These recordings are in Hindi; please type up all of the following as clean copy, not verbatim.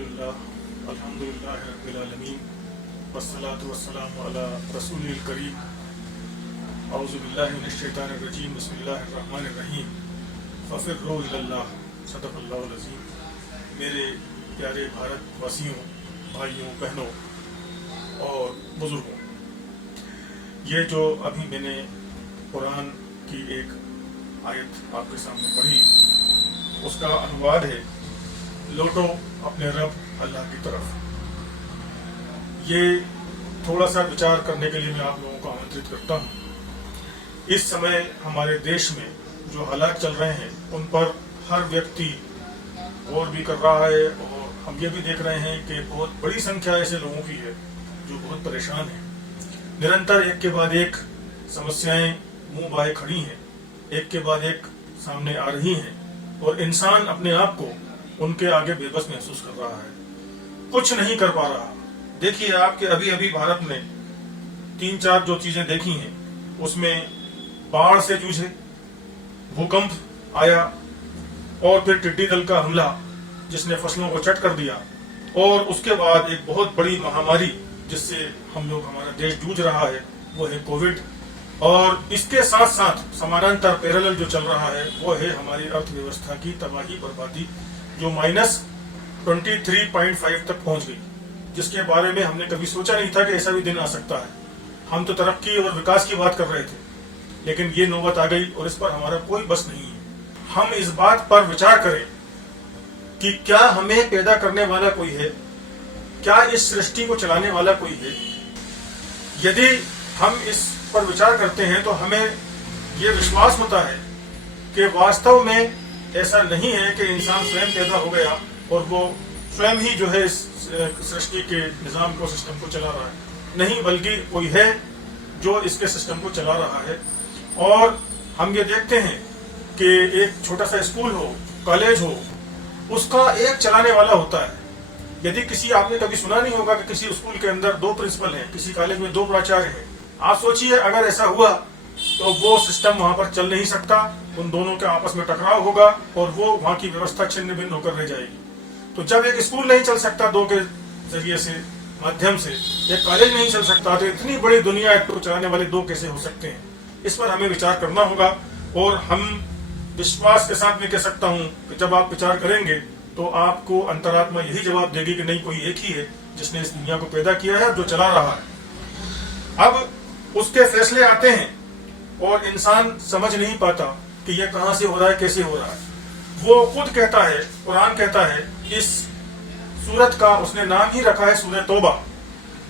अल्हम्दुलिल्लाह रब्बिल आलमीन वस्सलातु वस्सलामु अला रसूलिल करीम औज़ु बिल्लाहि मिनश शैतानिर रजीम बिस्मिल्लाहिर रहमानिर रहीम फफिर्रू इलल्लाह सदक़ल्लाहुल अज़ीम। मेरे प्यारे भारतवासियों, भाइयों, बहनों और बुजुर्गों, ये जो अभी मैंने कुरान की एक आयत आपके सामने पढ़ी, उसका अनुवाद है लौटो अपने रब अल्लाह की तरफ। ये थोड़ा सा विचार करने के लिए मैं आप लोगों को आमंत्रित करता हूँ। इस समय हमारे देश में जो हालात चल रहे हैं उन पर हर व्यक्ति गौर भी कर रहा है, और हम ये भी देख रहे हैं कि बहुत बड़ी संख्या ऐसे लोगों की है जो बहुत परेशान हैं। निरंतर एक के बाद एक समस्याएं मुंह बाए खड़ी हैं, एक के बाद एक सामने आ रही हैं, और इंसान अपने आप को उनके आगे बेबस महसूस कर रहा है, कुछ नहीं कर पा रहा। देखिए, आपके अभी अभी भारत में 3-4 जो चीजें देखी हैं, उसमें बाढ़ से जूझे, भूकंप आया, और फिर टिड्डी दल का हमला जिसने फसलों को चट कर दिया, और उसके बाद एक बहुत बड़ी महामारी जिससे हम लोग, हमारा देश जूझ रहा है, वो है कोविड। और इसके साथ साथ समानांतर पैरेलल जो चल रहा है वो है हमारी अर्थव्यवस्था की तबाही बर्बादी, जो -23.5 तक पहुंच गई, जिसके बारे में हमने कभी सोचा नहीं था कि ऐसा भी दिन आ सकता है। हम तो तरक्की और विकास की बात कर रहे थे, लेकिन ये नौबत आ गई और इस पर हमारा कोई बस नहीं है। हम इस बात पर विचार करें कि क्या हमें पैदा करने वाला कोई है, क्या इस सृष्टि को चलाने वाला कोई है। यदि हम इस पर विचार करते हैं तो हमें ये विश्वास होता है कि वास्तव में ऐसा नहीं है कि इंसान स्वयं पैदा हो गया और वो स्वयं ही जो है इस सृष्टि के निजाम को, सिस्टम को चला रहा है। नहीं, बल्कि कोई है जो इसके सिस्टम को चला रहा है। और हम ये देखते हैं कि एक छोटा सा स्कूल हो, कॉलेज हो, उसका एक चलाने वाला होता है। यदि किसी, आपने कभी सुना नहीं होगा कि किसी स्कूल के अंदर 2 प्रिंसिपल हैं, किसी कॉलेज में 2 प्राचार्य हैं। आप सोचिए, अगर ऐसा हुआ तो वो सिस्टम वहां पर चल नहीं सकता, उन दोनों के आपस में टकराव होगा और वो वहां की व्यवस्था छिन्न भिन्न होकर रह जाएगी। तो जब एक स्कूल नहीं चल सकता 2 के जरिए से, माध्यम से, एक कॉलेज नहीं चल सकता, तो इतनी बड़ी दुनिया को चलाने वाले 2 कैसे हो सकते हैं। इस पर हमें विचार करना होगा। और हम विश्वास के साथ में कह सकता हूँ कि जब आप विचार करेंगे तो आपको अंतरात्मा यही जवाब देगी कि नहीं, कोई एक ही है जिसने इस दुनिया को पैदा किया है, जो चला रहा है। अब उसके फैसले आते हैं और इंसान समझ नहीं पाता कि यह कहां से हो रहा है, कैसे हो रहा है। वो खुद कहता है, कुरान कहता है, इस सूरत का उसने नाम ही रखा है सूरह तौबा।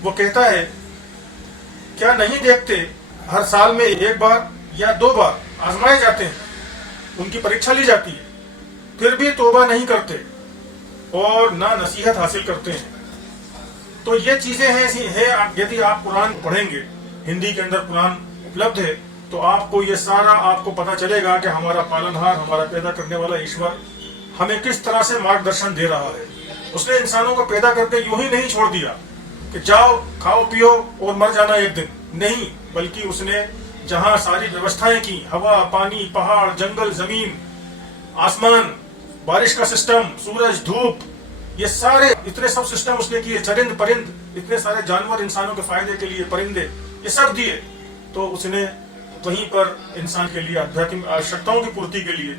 वो कहता है, क्या नहीं देखते हर साल में 1 बार या 2 बार आजमाए जाते हैं, उनकी परीक्षा ली जाती है, फिर भी तौबा नहीं करते और ना नसीहत हासिल करते हैं। तो ये चीजें हैं ऐसी है। यदि आप कुरान पढ़ेंगे, हिंदी के अंदर कुरान उपलब्ध है, तो आपको ये सारा आपको पता चलेगा कि हमारा पालनहार, हमारा पैदा करने वाला ईश्वर हमें किस तरह से मार्गदर्शन दे रहा है। उसने इंसानों को पैदा करके यूं ही नहीं छोड़ दिया कि जाओ खाओ पियो और मर जाना एक दिन, नहीं, बल्कि उसने जहां सारी व्यवस्थाएं की, हवा, पानी, पहाड़, जंगल, जमीन, आसमान, बारिश का सिस्टम, सूरज, धूप, ये सारे इतने सब सिस्टम उसने किए, चरिंद परिंद, इतने सारे जानवर इंसानों के फायदे के लिए, परिंदे, ये सब दिए। तो उसने वहीं पर इंसान के लिए आध्यात्मिक आवश्यकताओं की पूर्ति के लिए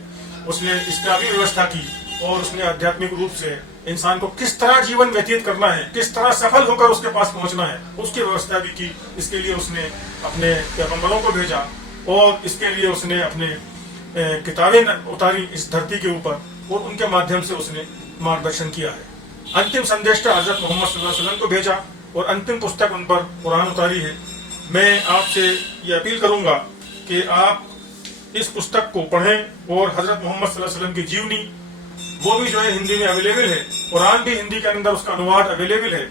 उसने इसका भी व्यवस्था की, और उसने आध्यात्मिक रूप से इंसान को किस तरह जीवन व्यतीत करना है, किस तरह सफल होकर उसके पास पहुंचना है, उसकी व्यवस्था भी की। इसके लिए उसने अपने पैगंबरों को भेजा, और इसके लिए उसने अपने किताबें उतारी इस धरती के ऊपर, और उनके माध्यम से उसने मार्गदर्शन किया है। अंतिम संदेशा हजरत मोहम्मद सल्लल्लाहु अलैहि वसल्लम को भेजा, और अंतिम पुस्तक उन पर कुरान उतारी है। मैं आपसे ये अपील करूंगा कि आप इस पुस्तक को पढ़ें, और हजरत मोहम्मद सल्लल्लाहु अलैहि वसल्लम की जीवनी, वो भी जो है हिंदी में अवेलेबल है, कुरान भी हिंदी के अंदर उसका अनुवाद अवेलेबल है।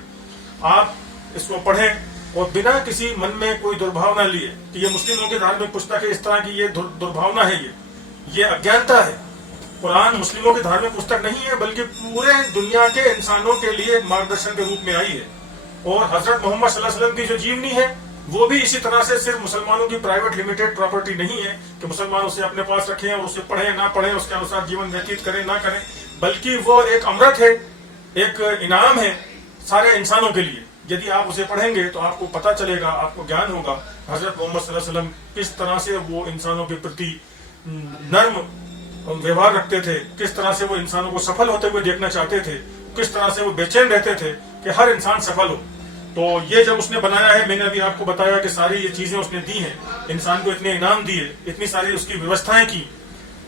आप इसको पढ़ें और बिना किसी मन में कोई दुर्भावना लिए कि ये मुस्लिमों की धार्मिक पुस्तक है, इस तरह की ये दुर्भावना है, ये अज्ञानता है। कुरान मुस्लिमों की धार्मिक पुस्तक नहीं है, बल्कि पूरे दुनिया के इंसानों के लिए मार्गदर्शन के रूप में आई है। और हजरत मोहम्मद सल्लल्लाहु अलैहि वसल्लम की जो जीवनी है, वो भी इसी तरह से सिर्फ मुसलमानों की प्राइवेट लिमिटेड प्रॉपर्टी नहीं है कि मुसलमान उसे अपने पास रखें और उसे पढ़ें ना पढ़ें, उसके अनुसार जीवन व्यतीत करें ना करें, बल्कि वो एक अमृत है एक इनाम है सारे इंसानों के लिए। यदि आप उसे पढ़ेंगे तो आपको पता चलेगा, आपको ज्ञान होगा हजरत मोहम्मद सल्लल्लाहु अलैहि वसल्लम किस तरह से वो इंसानों के प्रति नर्म व्यवहार रखते थे, किस तरह से वो इंसानों को सफल होते हुए देखना चाहते थे, किस तरह से वो बेचैन रहते थे कि हर इंसान सफल हो। तो ये जब उसने बनाया है, मैंने अभी आपको बताया कि सारी ये चीजें उसने दी हैं, इंसान को इतने इनाम दिए, इतनी सारी उसकी व्यवस्थाएं की,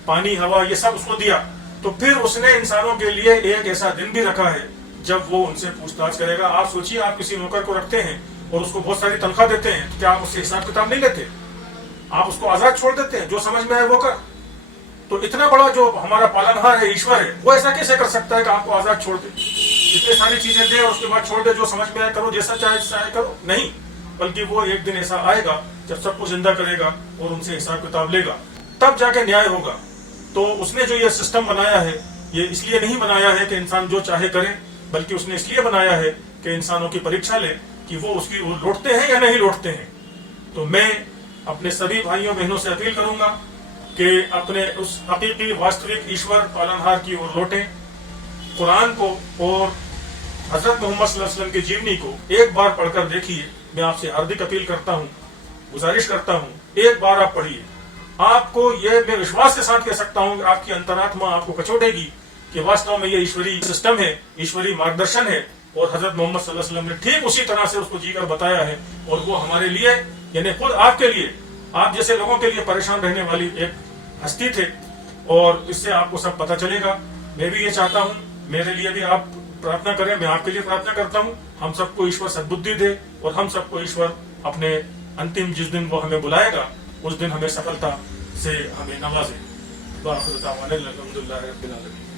पानी हवा ये सब उसको दिया, तो फिर उसने इंसानों के लिए एक ऐसा दिन भी रखा है जब वो उनसे पूछताछ करेगा। आप सोचिए, आप किसी नौकर को रखते हैं और उसको बहुत सारी तनख्वाह देते हैं, तो क्या आप उससे हिसाब किताब नहीं लेते? आप उसको आजाद छोड़ देते हैं, जो समझ में आए वो कर। तो इतना बड़ा जो हमारा पालनहार है, ईश्वर है, वो ऐसा कैसे कर सकता है कि आपको आजाद छोड़ दे, इतनी सारी चीजें दे और उसके बाद छोड़ दे, जो समझ में आए करो, जैसा चाहे करो? नहीं, बल्कि वो एक दिन ऐसा आएगा जब सबको जिंदा करेगा और उनसे हिसाब किताब लेगा, तब जाके न्याय होगा। तो उसने जो ये सिस्टम बनाया है, ये इसलिए नहीं बनाया है कि इंसान जो चाहे करे, बल्कि उसने इसलिए बनाया है कि इंसानों की परीक्षा ले कि वो उसकी लौटते हैं या नहीं लौटते हैं। तो मैं अपने सभी भाइयों बहनों से अपील करूंगा कि अपने उस हकीकी वास्तविक ईश्वर पालनहार की ओर लौटें, कुरान को और हजरत मोहम्मद सल्लल्लाहु अलैहि वसल्लम की जीवनी को एक बार पढ़कर देखिए। मैं आपसे हार्दिक अपील करता हूँ, गुजारिश करता हूँ, एक बार आप पढ़िए। आपको ये मैं विश्वास के साथ कह सकता हूँ कि आपकी अंतरात्मा आपको कचोटेगी कि वास्तव में ये ईश्वरी सिस्टम है, ईश्वरी मार्गदर्शन है, और हजरत मोहम्मद सल्लल्लाहु अलैहि वसल्लम ने ठीक उसी तरह से उसको जीकर बताया है। और वो हमारे लिए, यानी खुद आपके लिए, आप जैसे लोगों के लिए परेशान रहने वाली एक हस्ती थे, और इससे आपको सब पता चलेगा। मैं भी ये चाहता हूँ, मेरे लिए भी आप प्रार्थना करें, मैं आपके लिए प्रार्थना करता हूँ। हम सबको ईश्वर सद्बुद्धि दे और हम सबको ईश्वर अपने अंतिम जिस दिन वो हमें बुलाएगा उस दिन हमें सफलता से हमें नवाजे। वाखिर दावाना अल्हम्दुलिल्लाहि रब्बिल आलमीन।